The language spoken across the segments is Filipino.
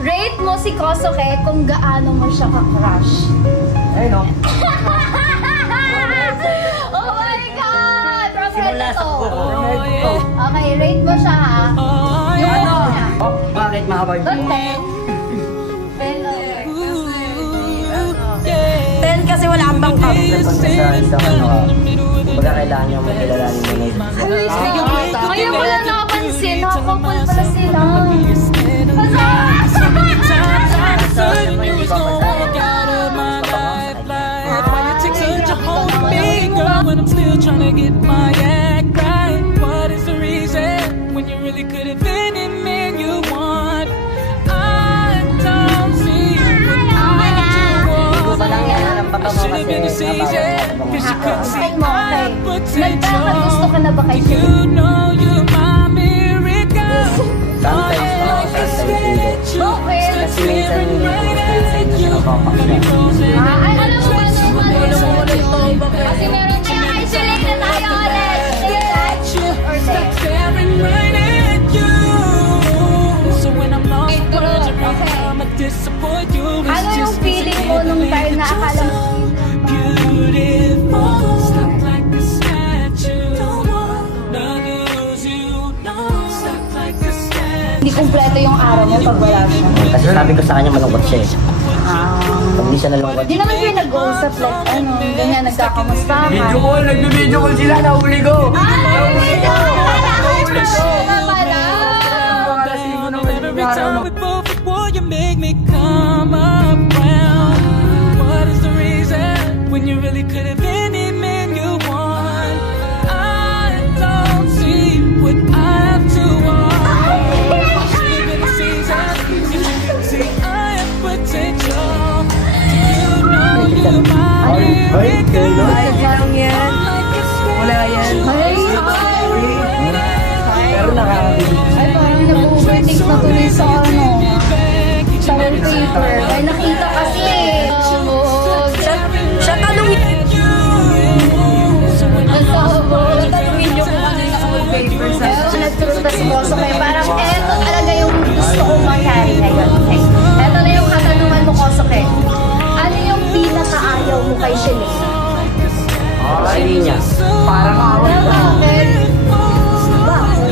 Rate mo si Kosoke kung gaano mo siya ka-crush. Ayun o. Oh my God! From head Simula to sa toe. buko. Okay, rate mo siya ha. Yung ano niya. Oh, bakit mahaba yung Doon, buko? 10. 10 kasi wala kang bangkang. Pag sa isang ano, kumbaga kailangan niya magkilalanin mo na ito. Ngayon ko lang napansin, nakakapal pala sila. When I'm still trying to get my act right, what is the reason when you really could have been the man you want? I don't see what I do want. I should have been a season, cause you couldn't see my Nagkakagusto ka na ba kay potential. Shilin? You know you're my miracle. Sometimes no, sometimes hindi. Bakit? Kasi minsan hindi ko sa inyo siya napapaksya. Ay, alam mo ba kasi meron tayo kay Shilin na tayo ulit. Or Stop staring right at you. So when I'm lost for words, every time I disappoint you, it's Ano yung just feeling mo nung time na akala mo beautiful. Stuck like a statue. Don't wanna lose you. No, stuck like a statue. hindi kumpleto yung araw mo pag wala siya? Kasi sabi ko sa kanya malungkot siya eh. Pag hindi siya nalungkot, Di naman kayo nag-uusap like ano, ganyan, nagkakamusta ka. video call, nagbe-video call sila, nahuli ko! Ay, nag-crush ka pala! Every time we both war, you make me come around. What is the reason when you really could have been the man you want? I don't see what I have to want. Should've been a season, if you could see I have potential. You know you're my miracle. Lang yan. Wala yan. pero nakakabili. Ay, parang nag-overtake na tuloy sa ano, sa wallpaper. Ay, nakita kasi eh. Siya tanungin. Ang sabog. Tanungin niyo kung ano yung naka-wallpaper sa... Pero nag-truth na si Kosoke. Parang eto talaga yung gusto kong mag-carry ngayon. Okay. Eto na yung katanungan mo, Kosoke. Ano yung pinaka-ayaw mo kay Shilin? Hindi niya. Parang awal ko. Bakit? Bakit?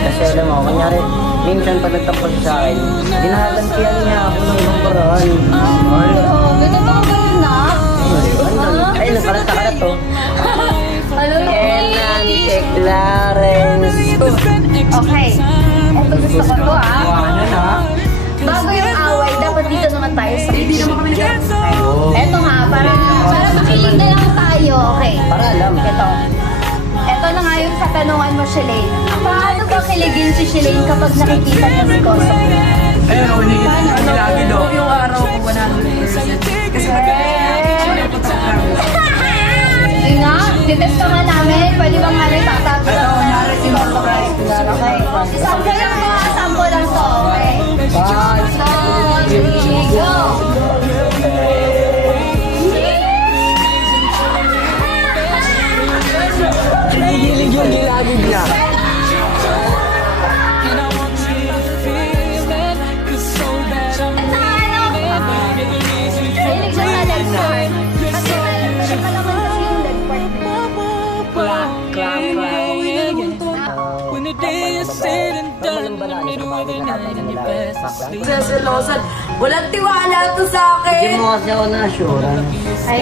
Kasi alam mo, kunyari, minsan pag nagtapos sa akin, dinahagantihan niya ako ng ibang paraan. Grabe, totoo ba yun na? Ay, nakalat to. Ano Kenan, yun? Clarence. Okay. Eto gusto ko to ah. Ano na? Bago yung away, dapat dito naman tayo sa video. Eto nga, para makilig na lang tayo. Okay. Para alam. Ito na nga yung katanungan mo, Shilin. Paano ba kiligin si Shilin kapag nakikita niya si Koso? Ayun, Ano po yung araw ko 100%. Kasi Hindi nga, titest ka nga namin. Pwede bang nga rin tatap? Si Koso. Okay. Sample lang to ha, sample lang to. Okay. 1, 2, 3, go! Hinihilig yung gilagid niya. And I want you to feel it, 'cause so bad I'm Ito leaving. You're the reason for Mahilig siya sa leg part. Kasi alam ko siya pala kasi yung leg part niya. when the day is said and done, in the middle of the night and you're fast asleep. selosan. Walang tiwala to sa Hindi akin. mo kasi ako na-assurance. Ay,